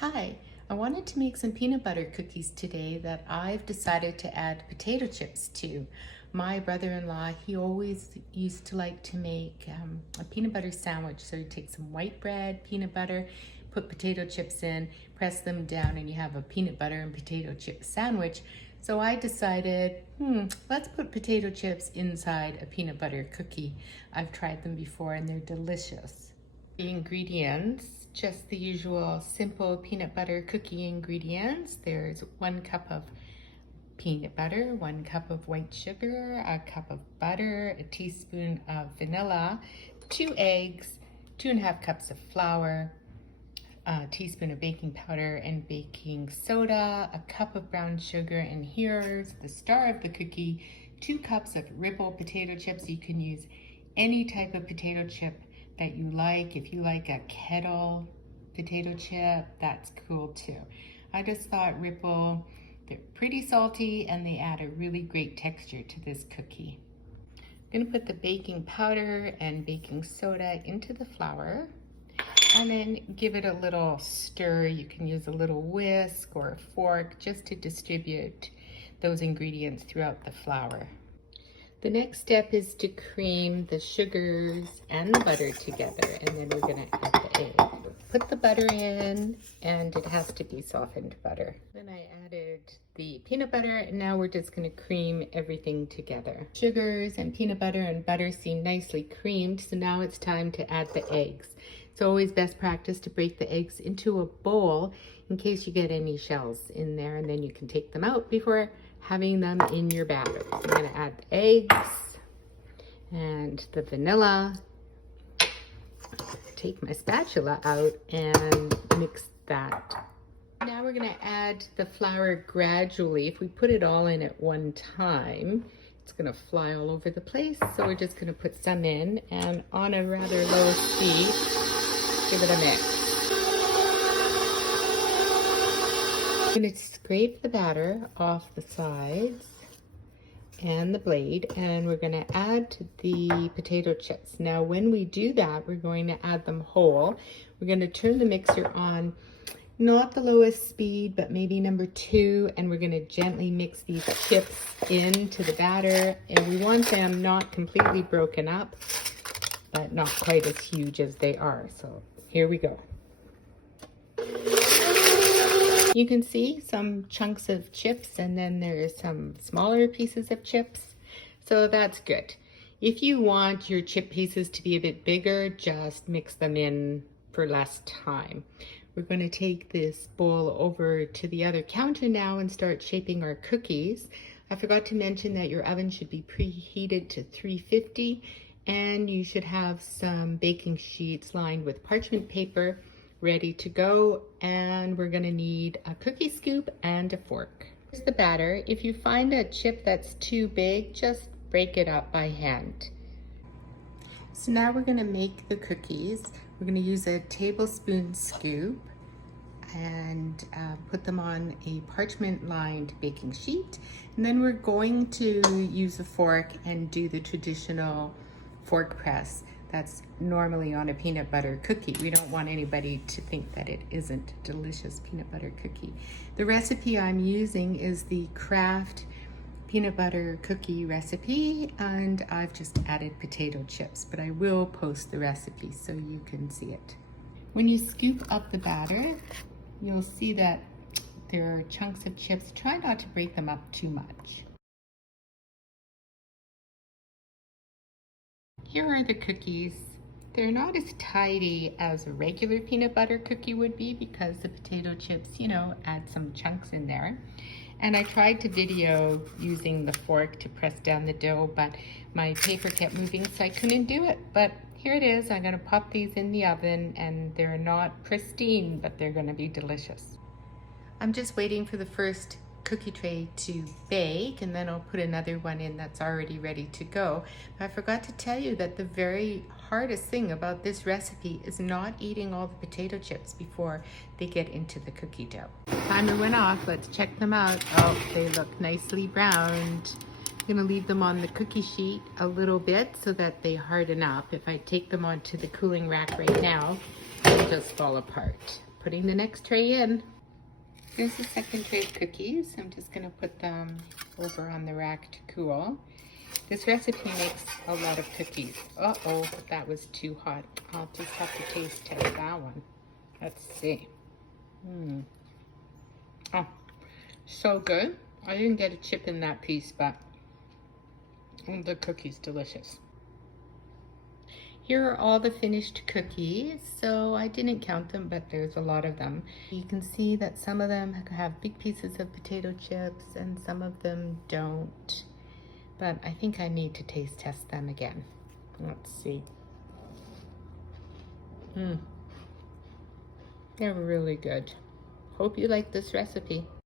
Hi, I wanted to make some peanut butter cookies today that I've decided to add potato chips to. My brother-in-law, he always used to like to make a peanut butter sandwich. So you take some white bread, peanut butter, put potato chips in, press them down, and you have a peanut butter and potato chip sandwich. So I decided, let's put potato chips inside a peanut butter cookie. I've tried them before and they're delicious. The ingredients, just the usual simple peanut butter cookie ingredients. There's 1 cup of peanut butter, 1 cup of white sugar, a cup of butter, a teaspoon of vanilla, 2 eggs, 2.5 cups of flour, a teaspoon of baking powder and baking soda, a cup of brown sugar, and here's the star of the cookie, 2 cups of Ripple potato chips. You can use any type of potato chip that you like. If you like a kettle potato chip, that's cool too. I just thought Ripple, they're pretty salty and they add a really great texture to this cookie. I'm gonna put the baking powder and baking soda into the flour and then give it a little stir. You can use a little whisk or a fork just to distribute those ingredients throughout the flour. The next step is to cream the sugars and the butter together, and then we're gonna add the egg. Put the butter in, and it has to be softened butter. Then I added the peanut butter, and now we're just gonna cream everything together. Sugars and peanut butter and butter seem nicely creamed, so now it's time to add the eggs. It's always best practice to break the eggs into a bowl in case you get any shells in there, and then you can take them out before having them in your batter. So I'm gonna add the eggs and the vanilla. Take my spatula out and mix that. Now we're gonna add the flour gradually. If we put it all in at one time, it's gonna fly all over the place. So we're just gonna put some in and on a rather low speed, give it a mix. I'm going to scrape the batter off the sides and the blade, and we're going to add the potato chips. Now when we do that, we're going to add them whole. We're going to turn the mixer on, not the lowest speed, but maybe number 2, and we're going to gently mix these chips into the batter, and we want them not completely broken up, but not quite as huge as they are. So here we go. You can see some chunks of chips, and then there's some smaller pieces of chips. So that's good. If you want your chip pieces to be a bit bigger, just mix them in for less time. We're going to take this bowl over to the other counter now and start shaping our cookies. I forgot to mention that your oven should be preheated to 350, and you should have some baking sheets lined with parchment paper ready to go, and we're gonna need a cookie scoop and a fork. Here's the batter. If you find a chip that's too big, just break it up by hand. So now we're gonna make the cookies. We're gonna use a tablespoon scoop and put them on a parchment lined baking sheet. And then we're going to use a fork and do the traditional fork press that's normally on a peanut butter cookie. We don't want anybody to think that it isn't a delicious peanut butter cookie. The recipe I'm using is the Kraft peanut butter cookie recipe, and I've just added potato chips, but I will post the recipe so you can see it. When you scoop up the batter, you'll see that there are chunks of chips. Try not to break them up too much. Here are the cookies. They're not as tidy as a regular peanut butter cookie would be because the potato chips, you know, add some chunks in there. And I tried to video using the fork to press down the dough, but my paper kept moving, so I couldn't do it. But here it is. I'm gonna pop these in the oven, and they're not pristine, but they're gonna be delicious. I'm just waiting for the first cookie tray to bake, and then I'll put another one in that's already ready to go. But I forgot to tell you that the very hardest thing about this recipe is not eating all the potato chips before they get into the cookie dough. Timer went off. Let's check them out. Oh, they look nicely browned. I'm gonna leave them on the cookie sheet a little bit so that they harden up. If I take them onto the cooling rack right now, they'll just fall apart. putting the next tray in. Here's the second tray of cookies. I'm just gonna put them over on the rack to cool. This recipe makes a lot of cookies. Uh-oh, that was too hot. I'll just have to taste test that one. Let's see. Oh, so good. I didn't get a chip in that piece, but the cookie's delicious. Here are all the finished cookies. So I didn't count them, but there's a lot of them. You can see that some of them have big pieces of potato chips and some of them don't. But I think I need to taste test them again. Let's see. They're really good. Hope you like this recipe.